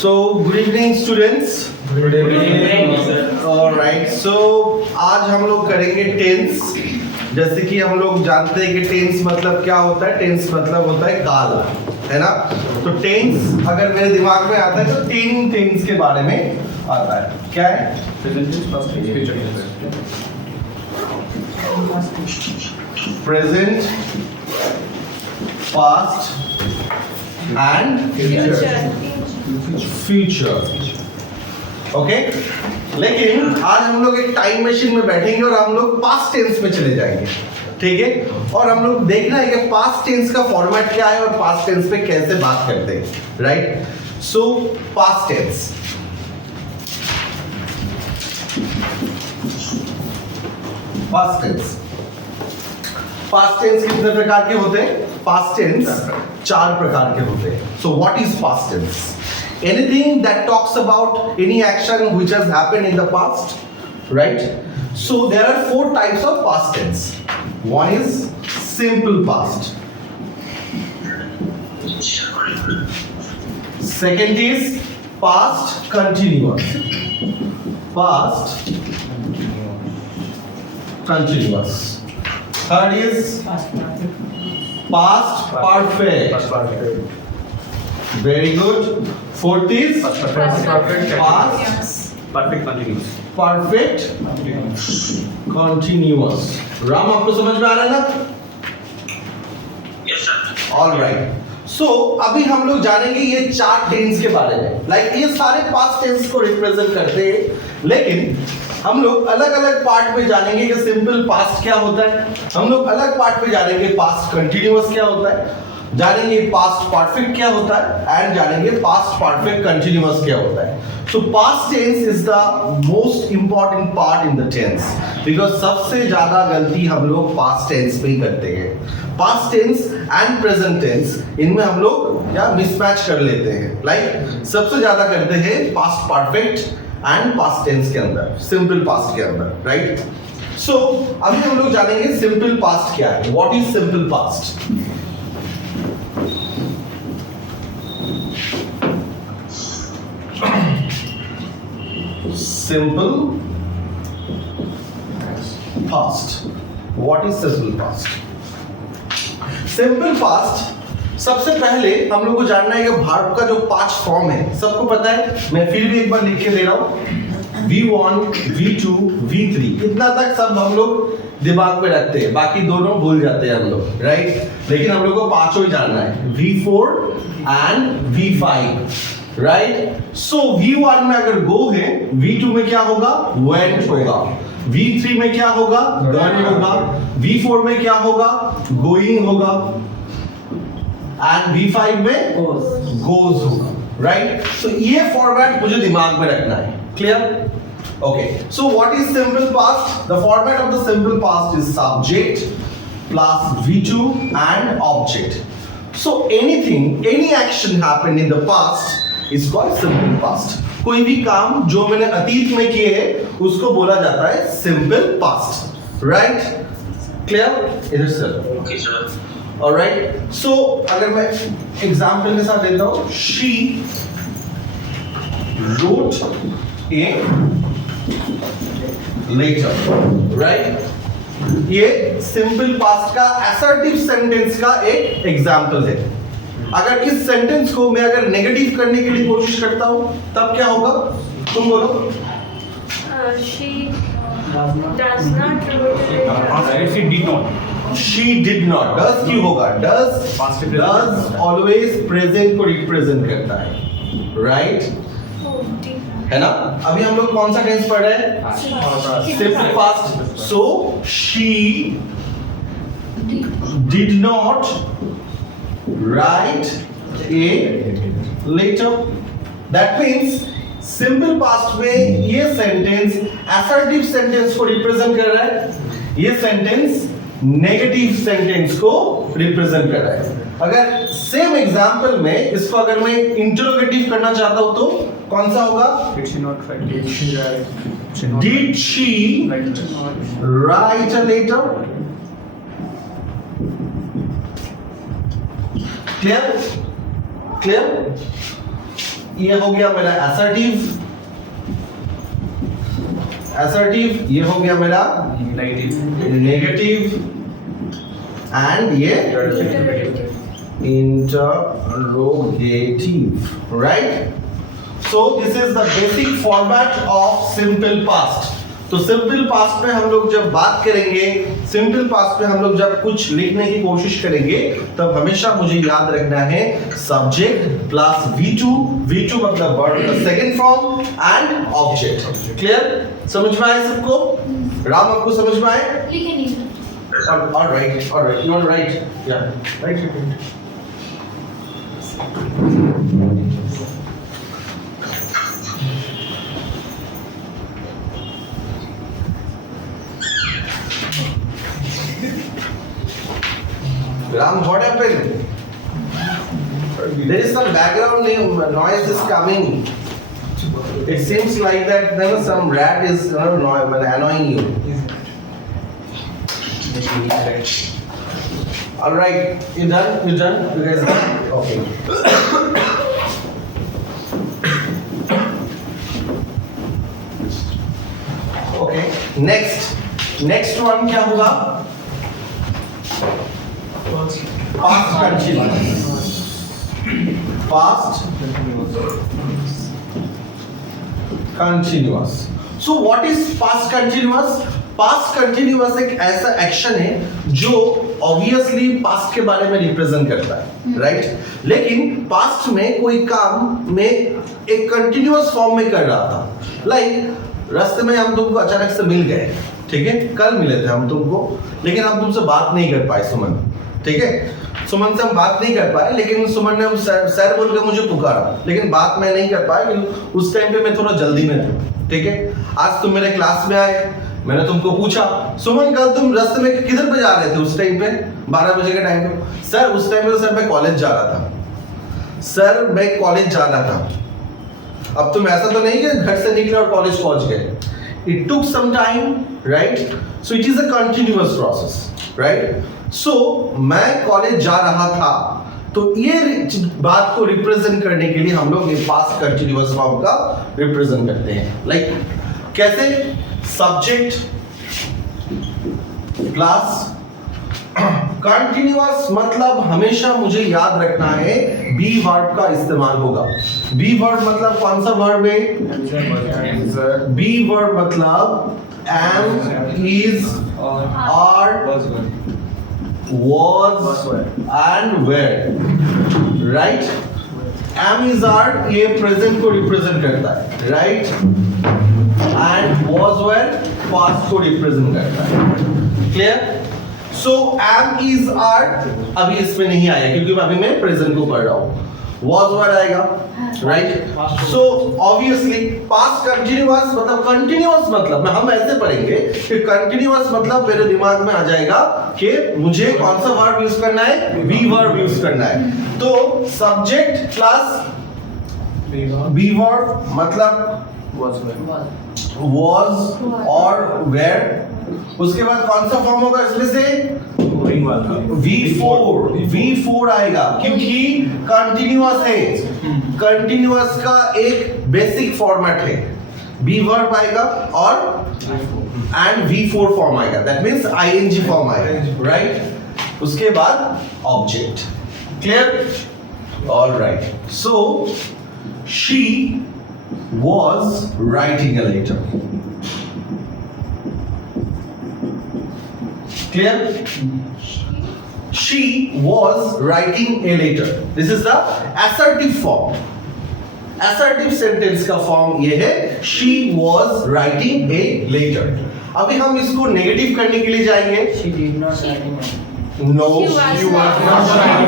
So good evening students. Good evening, sir. Alright, so आज हम लोग करेंगे टेंस। जैसे कि हम लोग जानते हैं कि टेंस मतलब क्या होता है। टेंस मतलब होता है काल, है ना। तो टेंस अगर मेरे दिमाग में आता है तो तीन टेंस के बारे में आता है। क्या है? Present, past and future. Okay, लेकिन आज हम लोग एक टाइम मशीन में बैठेंगे और हम लोग पास्ट टेंस में चले जाएंगे, ठीक है। और हम लोग देखना है कि पास्ट टेंस का फॉर्मेट क्या है और पास्ट टेंस पे कैसे बात करते हैं, right. So past tense, past tense, past tense कितने प्रकार के होते हैं? पास्ट टेंस 4 प्रकार के होते हैं। So what is past tense? Anything that talks about any action which has happened in the past, right? So there are 4 types of past tense. One is simple past. Second is past continuous. Past continuous. Third is past perfect. Very good. Fourth is past perfect continuous. Ram, आपको समझ में आ रहा है ना? Yes, sir. All right. So अभी हम लोग जानेंगे ये 4 टेंस के बारे में। लाइक ये सारे पास्ट टेंस को रिप्रेजेंट करते हैं, लेकिन हम लोग अलग अलग पार्ट में जानेंगे कि सिंपल पास्ट क्या होता है। हम लोग अलग पार्ट में जानेंगे पास्ट कंटिन्यूअस क्या होता है, जानेंगे पास्ट परफेक्ट क्या होता है एंड जानेंगे पास्ट परफेक्ट कंटिन्यूअस क्या होता है। So past tense is the most important part in the tense, because सबसे ज्यादा गलती हम लोग पास्ट टेंस में ही करते हैं। Past tense and present tense, इनमें हम लोग क्या मिसमैच कर लेते हैं। लाइक सबसे ज्यादा करते हैं past perfect and past tense के अंदर, सिंपल पास्ट के अंदर, राइट। सो अभी हम लोग जानेंगे सिंपल पास्ट क्या है। What is simple past? Simple past. What is simple past? Simple past सबसे पहले हम लोग को जानना है कि वर्ब का जो 5 फॉर्म है, सबको पता है। मैं फिर भी एक बार लिख के दे रहा हूँ। V1, V2, V3, इतना तक सब हम लोग दिमाग में रखते हैं, बाकी दोनों भूल जाते हैं हम लोग, राइट। लेकिन हम लोग को पांचों ही जानना है, V4 and V5, right. So V1 में अगर गो है, V2 में क्या होगा? वेंट होगा। V3 में क्या होगा? गन होगा। V4 में क्या होगा? गोइंग होगा। एंड V5 में गोज होगा, राइट। सो ये फॉर्मेट मुझे दिमाग में रखना है। Clear? Okay, so what is simple past? The format of the simple past is subject plus V2 and object. So anything, any action happened in the past is called simple past. कोई भी काम जो मैंने अतीत में किए हैं उसको बोला जाता है simple past, right? Clear? इधर sir. Okay, sir. Alright. So अगर मैं एग्जाम्पल के साथ देता हूँ, she wrote a later, right? ये सिंपल पास्ट का असर्टिव सेंटेंस का एक एग्जांपल है। अगर इस सेंटेंस को मैं अगर नेगेटिव करने के लिए कोशिश करता हूं तब क्या होगा? तुम बोलो। She does not wrote She did not. She did not. Does क्यों होगा? Does always present को रिप्रेजेंट करता है, right? है ना। अभी हम लोग कौन सा टेंस पढ़ रहे हैं? Simple past. So she did not write a letter. That means simple past में ये सेंटेंस असर्टिव सेंटेंस को रिप्रेजेंट कर रहा है, ये सेंटेंस नेगेटिव सेंटेंस को रिप्रेजेंट कर रहा है। अगर सेम एग्जांपल में इसको अगर मैं इंटरोगेटिव करना चाहता हूं तो कौन सा होगा? Did she not write? Did she write? Did she write a letter? Clear? ये हो गया मेरा assertive, ये हो गया मेरा negative, and ये interrogative, right? So this is the basic format of simple past. तो सिंपल पास्ट में हम लोग जब बात करेंगे, सिंपल पास्ट में हम लोग जब कुछ लिखने की कोशिश करेंगे, तब हमेशा मुझे याद रखना है सब्जेक्ट प्लस V2 मतलब वर्ब का second form and object. Clear? समझ में आया सबको? राम आपको समझ में आया? लिखे नहीं। Alright, you are right. Yeah, right. Ram, what happened? There is some background noise is coming. It seems like that there some rat is annoying you. All right, you done? You done? You guys done? Okay. Okay. Next one क्या होगा? Past continuous. Past continuous. So what is past continuous? Past continuous एक ऐसा action है जो obviously past के बारे में represent करता है, राइट? लेकिन पास्ट में कोई काम में एक कंटिन्यूअस फॉर्म में कर रहा था। लाइक रास्ते में हम तुमको अचानक से मिल गए, ठीक है? कल मिले थे हम तुमको, लेकिन हम तुमसे बात नहीं कर पाए सुमन, ठीक है? सुमन से हम बात नहीं कर पाए, लेकिन सुमन ने सर बोल के मुझे पुकारा, लेकिन बात मैं नहीं कर पाया क्योंकि उस टाइम पे मैं थोड़ा जल्दी में था, ठीक है? आज तुम मेरे क्लास में आए, मैंने तुमको पूछा सुमन कल तुम रास्ते में किधर पे जा रहे थे उस टाइम पे 12 बजे के टाइम पे? सर उस टाइम पे सर मैं कॉलेज जा रहा था। सर मैं कॉलेज जा रहा था। अब तुम ऐसा तो नहीं कि घर से निकले और कॉलेज पहुंच गए। It took some time, right? So it is a continuous process, right? So मैं कॉलेज जा रहा था, तो ये बात को रिप्रेजेंट करने के लिए हम लोग ये पास्ट कंटिन्यूअस फॉर्म का रिप्रेजेंट करते हैं। लाइक कैसे? सब्जेक्ट प्लस कंटिन्यूअस मतलब हमेशा मुझे याद रखना है बी वर्ब का इस्तेमाल होगा। बी वर्ब मतलब कौन सा वर्ब है? बी वर्ब मतलब am, is, are, was and were, right? am is are ये प्रेजेंट को रिप्रेजेंट करता है, right? and was were past को रिप्रेजेंट करता है। Clear? So am is are अभी इसमें नहीं आया क्योंकि अभी मैं प्रेजेंट को पढ़ रहा हूँ। was were आएगा, right? So obviously past continuous मतलब कंटिन्यूअस मतलब हम ऐसे पढ़ेंगे कि कंटिन्यूअस मतलब मेरे दिमाग में आ जाएगा कि मुझे कौन सा वर्ब यूज करना है? बी वर्ब यूज करना है। तो सब्जेक्ट प्लस बी वर्ब मतलब was और were, उसके बाद कौन सा फॉर्म होगा इसमें से? V4 आएगा क्योंकि कंटिन्यूअस है। कंटिन्यूअस का एक बेसिक फॉर्मेट है, बी वर्ब आएगा और एंड V4 फॉर्म आएगा, दैट मींस ing फॉर्म आएगा, राइट? उसके बाद object. Clear? Alright, so she was writing a letter. Clear? She was writing a letter. This is the assertive form. Assertive sentence का form ये है, she was writing a letter. अभी हम इसको negative करने के लिए जाएंगे। She did not writing it. No, she was not. She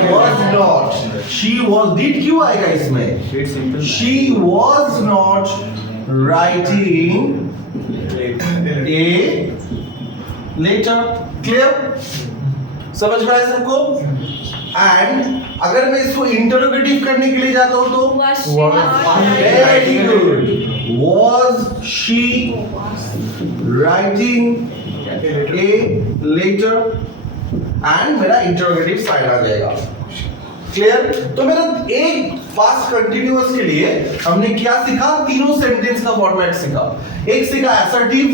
was not. She was did क्यों आएगा इसमें? It's simple. She was not writing a letter. Clear? समझ में आया सबको? And अगर मैं इसको इंटरोगेटिव करने के लिए जाता हूँ तो Was she not? very good. Was she writing a letter? And मेरा इंटरोगेटिव साइन आ जाएगा। क्लियर? तो मेरा एक पास्ट कंटिन्यूअस के लिए हमने क्या सीखा? तीनों सेंटेंस का फॉर्मेट सीखा। एक सीखा assertive,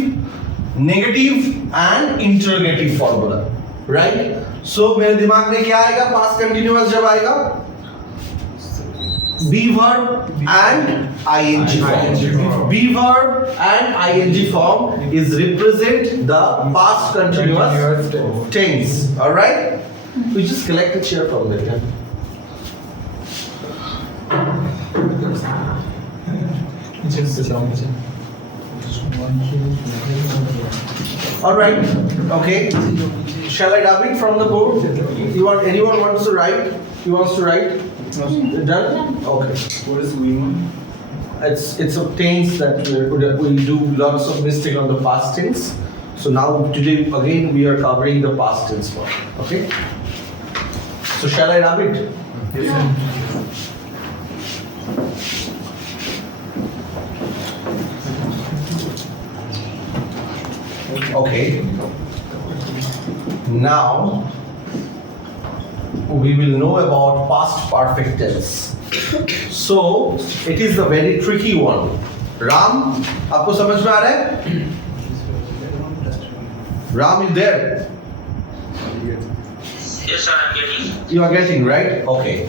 negative and interrogative formula, right? So मेरे दिमाग में क्या आएगा पास्ट कंटिन्यूअस जब आएगा? be verb and ing form. Be verb and ing form is represent the past continuous tense. All right? We just collect a chair from there. Yeah? All right. Okay. Shall I dub it from the board? Anyone wants to write? He wants to write? Done? Okay. What is going on? It's a tense that we do lots of mistake on the past tense. So now today again we are covering the past tense form. Okay. So shall I rub it? Yes, Okay. Now we will know about past perfect tense. So it is a very tricky one. Ram, आपको समझ में आ रहा है? Ram is there. Yes, sir, I'm getting. You are getting right? Okay.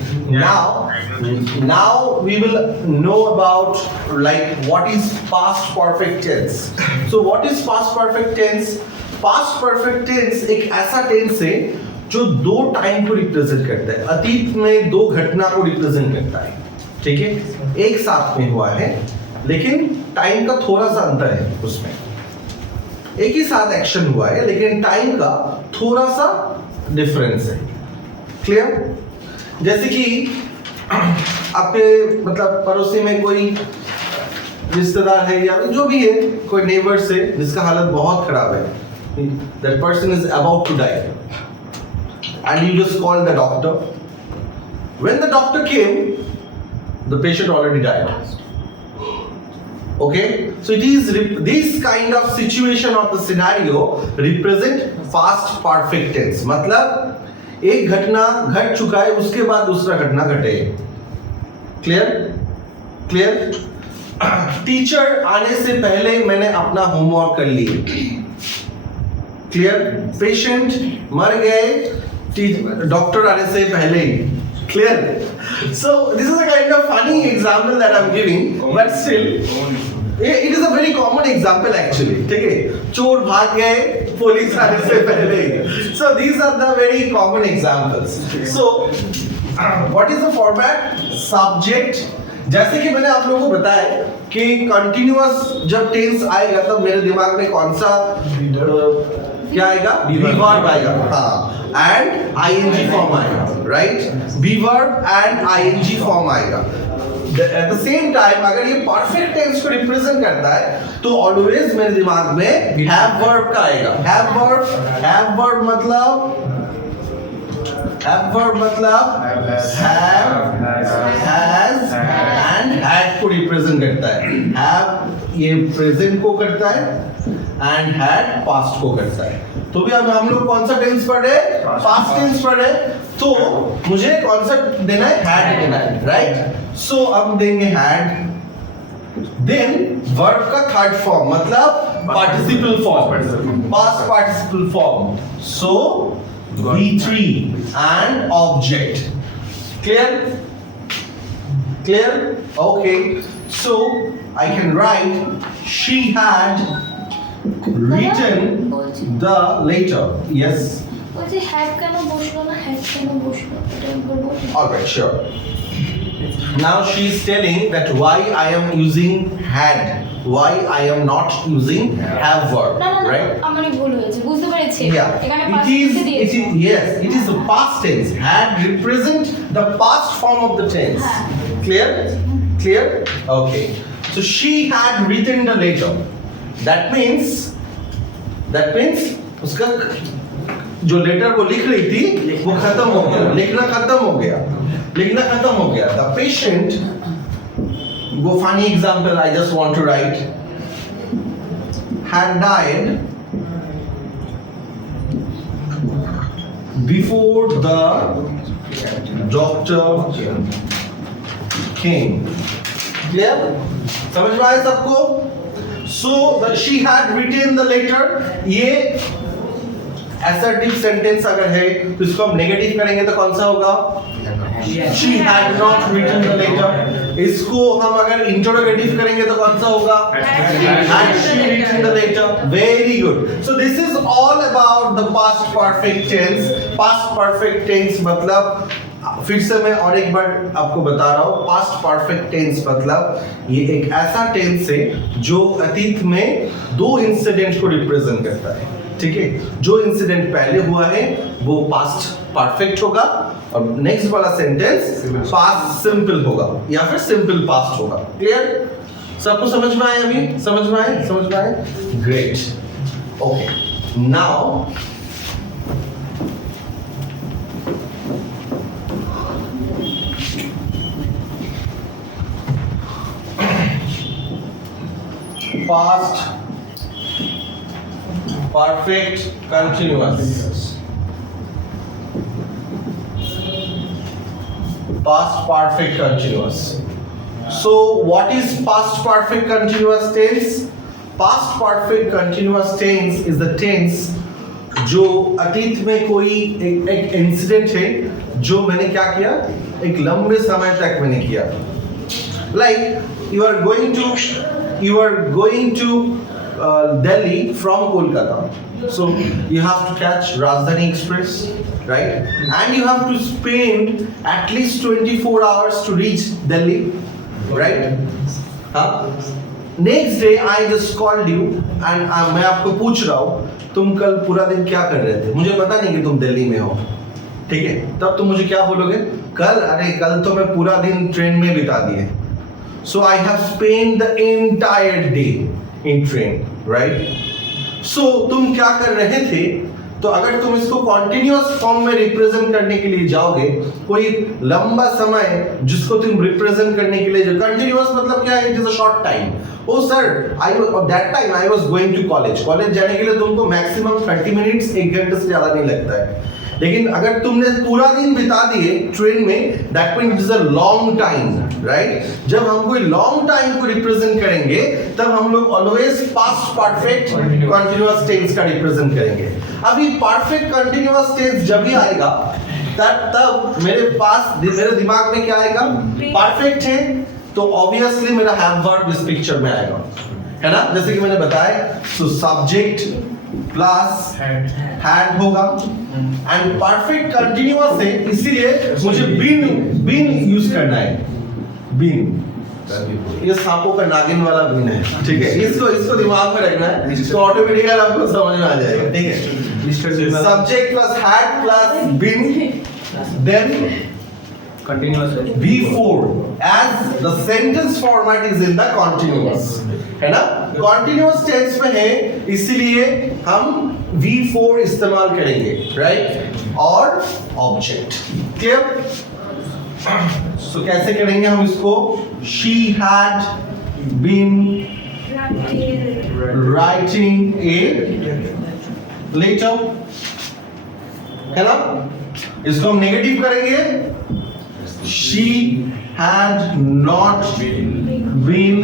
Now we will know about like what is past perfect tense. So what is past perfect tense? Past perfect tense एक ऐसा tense है जो दो time को represent करता है। अतीत में दो घटना को रिप्रेजेंट करता है, ठीक है? एक साथ में हुआ है लेकिन टाइम का थोड़ा सा अंतर है उसमें। एक ही साथ एक्शन हुआ है लेकिन टाइम का थोड़ा सा डिफरेंस है। क्लियर? जैसे कि आपके मतलब पड़ोसी में कोई रिश्तेदार है या जो भी है, कोई नेबर्स है जिसका हालत बहुत खराब है, that person is about to die and you just call the doctor. When the doctor came, the patient already died. Okay, so it is this kind of situation or the scenario represent past perfect tense. मतलब एक घटना घट चुका है उसके बाद दूसरा घटना घटेगा। क्लियर? टीचर आने से पहले मैंने अपना होमवर्क कर लिया। क्लियर? पेशेंट मर गए डॉक्टर आने से पहले ही। Clear? So this is a kind of funny example that I'm giving, but still it is a very common example actually. ठीक है? चोर भाग गए पुलिस आने से पहले ही। So these are the very common examples. So what is the format? Subject. जैसे कि मैंने आप लोगों को बताया कि कंटिन्यूअस जब टेंस आएगा तब मेरे दिमाग में कौन सा क्या आएगा? वर्ब आएगा, हाँ, एंड आईएनजी फॉर्म आएगा, right? Be verb and ING form आएगा। एट द सेम टाइम अगर ये परफेक्ट टेंस को रिप्रेजेंट करता है तो ऑलवेज मेरे दिमाग में हैव वर्ब का आएगा। हैव वर्ब मतलब have, has and had को रिप्रेजेंट करता है। have ये प्रेजेंट को करता है एंड had पास्ट को करता है। तो भी हम लोग कौन सा टेंस पढ़ रहे हैं? पास्ट टेंस पढ़ रहे हैं। तो मुझे कौन सा देना है? had देना है, राइट? सो अब देंगे had, देन वर्ब का थर्ड फॉर्म मतलब participle form, past participle form. So V3 and object. Clear? Okay. So I can write she had written the letter. Yes. বলছি হ্যাড কেন বসলো না, হ্যাড কেন বসলো এটা বলবো। All right, sure. Now she is telling that why I am using had, why I am not using have verb, না না right? আমার ভুল হয়েছে, বুঝতে পেরেছি। Yeah, এখানে it past is, tense দিয়েছি। yes, it is the past tense. Had represent the past form of the tense. हाँ। Clear? Okay. So she had written the letter. That means उसका जो लेटर वो लिख रही थी वो खत्म हो गया, लिखना खत्म हो गया। The patient, वो funny example I just want to write, had died before the doctor king. Clear? समझ में आया सबको? So she had written the letter. ये assertive sentence अगर है तो इसको हम नेगेटिव करेंगे तो कौन सा होगा? She had not written the letter. इसको हम अगर इंटरोगेटिव करेंगे तो कौन सा होगा? Had she written the letter? Very good. So this is all about the past perfect tense. Past perfect tense मतलब फिर से मैं और एक बार आपको बता रहा हूँ, पास्ट परफेक्ट टेंस मतलब ये एक ऐसा टेंस है जो अतीत में दो इंसिडेंट को रिप्रेजेंट करता है, ठीक है? जो इंसिडेंट पहले हुआ है वो पास्ट परफेक्ट होगा और नेक्स्ट वाला सेंटेंस पास्ट सिंपल होगा या फिर सिंपल पास्ट होगा। क्लियर? सबको समझ में आया? अभी समझ में आए? समझ में आए? Great. Okay, now past perfect continuous. Past perfect continuous. So what is past perfect continuous tense? Past perfect continuous tense is the tense जो अतीत में कोई एक इंसिडेंट है जो मैंने क्या किया, एक लंबे समय तक मैंने किया। Like you are going to Delhi from Kolkata. So you have to catch Rajdhani Express, right? And you have to spend at least 24 hours to reach Delhi, right? Next day I just called you and मैं आपको पूछ रहा हूँ तुम कल पूरा दिन क्या कर रहे थे? मुझे पता नहीं कि तुम दिल्ली में हो, ठीक है? तब तुम मुझे क्या बोलोगे? कल तो मैं पूरा दिन ट्रेन में बिता दिए। So I have spent the entire day in train, right? So तुम क्या कर रहे थे? तो अगर तुम इसको कॉन्टिन्यूअस फॉर्म में रिप्रेजेंट करने के लिए जाओगे, कोई लंबा समय जिसको तुम रिप्रेजेंट करने के लिए, जो कंटिन्यूअस मतलब क्या है? It is a short time. Oh sir, that time I was going to college जाने के लिए तुमको मैक्सिमम 30 मिनट्स, 1 घंटे से ज्यादा नहीं लगता है। लेकिन अगर तुमने पूरा दिन बिता दिए ट्रेन में, that means it is a long time, right? जब हम कोई लॉन्ग टाइम को रिप्रेजेंट करेंगे तब हम लोग always past perfect continuous tense का रिप्रेजेंट करेंगे। अभी परफेक्ट कंटीन्यूअस टेंस जब भी आएगा तब मेरे दिमाग में क्या आएगा? परफेक्ट है तो ऑब्वियसली मेरा हैव वर्ब इस पिक्चर में आएगा, है ना? जैसे कि मैंने बताया, सो सब्जेक्ट प्लस हैड होगा एंड परफेक्ट कंटीन्यूअस है इसलिए मुझे बीन यूज करना है। बीन, ये सांपों का नागिन वाला बीन है, ठीक है? इसको दिमाग में रखना है, तो ऑटोमेटिकली आपको समझ में आ जाएगा, ठीक है? Subject plus had plus been, then continuous V4 as the sentence format is in the continuous, है ना? continuous tense में है इसलिए हम V4 इस्तेमाल करेंगे, right? और object, clear? So कैसे करेंगे हम इसको? She had been writing a letter, है ना? इसको हम नेगेटिव करेंगे। She had not been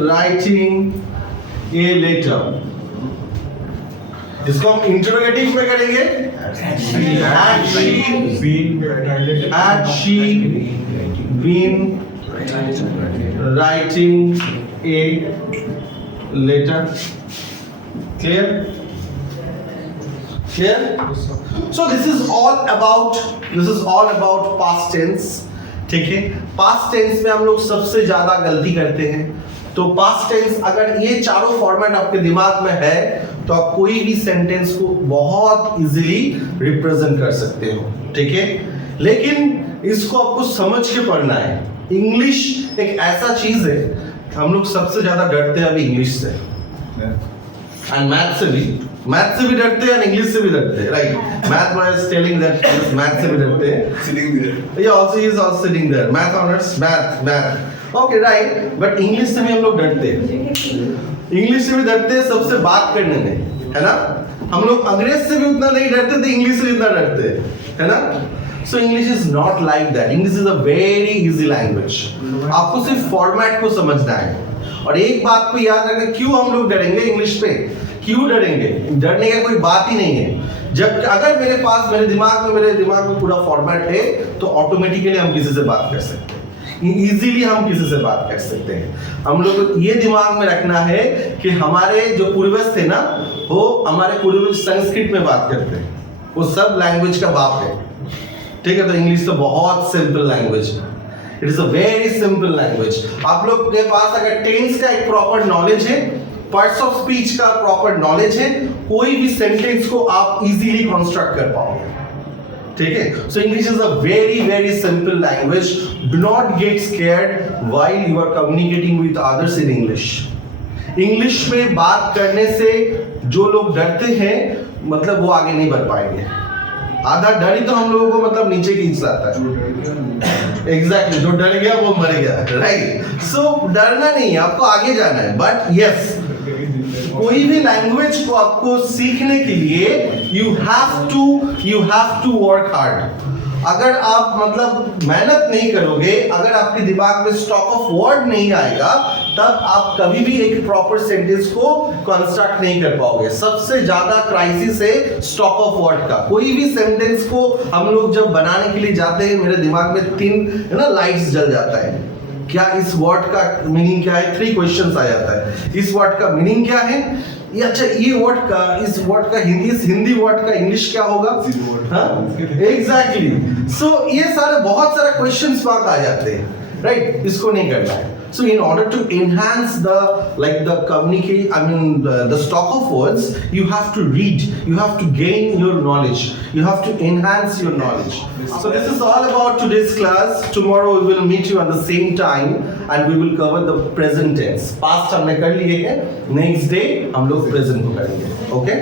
writing a letter. इसको हम इंटरोगेटिव में करेंगे। Had she been writing a letter? Clear? So this is all about past tense, ठीक है? पास्ट टेंस में हम लोग सबसे ज्यादा गलती करते हैं। तो पास्ट टेंस अगर ये चारों फॉर्मेट आपके दिमाग में है तो आप कोई भी सेंटेंस को बहुत इजीली रिप्रेजेंट कर सकते हो, ठीक है? लेकिन इसको आपको समझ के पढ़ना है। इंग्लिश एक ऐसा चीज है, हम लोग सबसे ज्यादा डरते हैं अभी इंग्लिश से एंड मैथ से भी डरते हैं, इंग्लिश से भी डरते हैं, right? Math was telling that math से भी डरते हैं। sitting there. he is also sitting there. Math honors, math. Okay, right. But English से भी हम लोग डरते हैं। इंग्लिश से भी डरते हैं सबसे बात करने में, है ना? हम लोग अंग्रेज से भी उतना नहीं डरते थे, इंग्लिश से इतना डरते हैं, है ना? सो English is not like that. English is a very easy language. आपको सिर्फ फॉर्मेट को समझना है. और एक बात को याद रखना, क्यों हम लोग डरेंगे इंग्लिश पे? क्यों डरेंगे? डरने का कोई बात ही नहीं है. जब अगर मेरे दिमाग में पूरा फॉर्मेट है तो ऑटोमेटिकली हम किसी से बात कर सकते हैं, इजीली हम किसी से बात कर सकते हैं. हम लोग को ये दिमाग में रखना है कि हमारे जो पूर्वज थे ना, वो हमारे पूर्वज संस्कृत में बात करते हैं, वो सब लैंग्वेज का बाप है. ठीक है, तो इंग्लिश तो बहुत सिंपल लैंग्वेज है. It is a very simple language. आप लोग के पास अगर टेंस का एक प्रॉपर नॉलेज है, पार्ट्स ऑफ स्पीच का प्रॉपर नॉलेज है, कोई भी सेंटेंस को आप इजीली कंस्ट्रक्ट कर पाओगे. ठीक है, so English is a very very simple language. Do not get scared while you are communicating with others in English. English में बात करने से जो लोग डरते हैं, मतलब वो आगे नहीं बढ़ पाएंगे. आधा डर ही तो हम लोगों को मतलब नीचे खींच लाता है. एग्जैक्टली, जो डर गया वो मर गया. राइट. सो डरना नहीं है, आपको आगे जाना है. बट यस, कोई भी लैंग्वेज को आपको सीखने के लिए you have to work hard. अगर आप मतलब मेहनत नहीं करोगे, अगर आपके दिमाग में स्टॉक ऑफ वर्ड नहीं आएगा, तब आप कभी भी एक प्रॉपर सेंटेंस को कंस्ट्रक्ट नहीं कर पाओगे. सबसे ज्यादा क्राइसिस है स्टॉक ऑफ वर्ड का. कोई भी सेंटेंस को हम लोग जब बनाने के लिए जाते हैं, मेरे दिमाग में 3 लाइट्स जल जाता है. क्या इस वर्ड का मीनिंग क्या है? 3 क्वेश्चंस आ जाता है. इस वर्ड का मीनिंग क्या है? ये अच्छा, ये वर्ड का, इस वर्ड का हिंदी वर्ड का इंग्लिश क्या होगा? एग्जैक्टली. सो ये सारे बहुत सारे क्वेश्चंस वहां आ जाते हैं. राइट. इसको नहीं करना है. So in order to enhance the communicate, the stock of words, you have to read, you have to gain your knowledge, you have to enhance your knowledge. So this is all about today's class. Tomorrow we will meet you at the same time and we will cover the present tense. Past हमने कर लिए हैं, next day हम लोग present को करेंगे. Okay?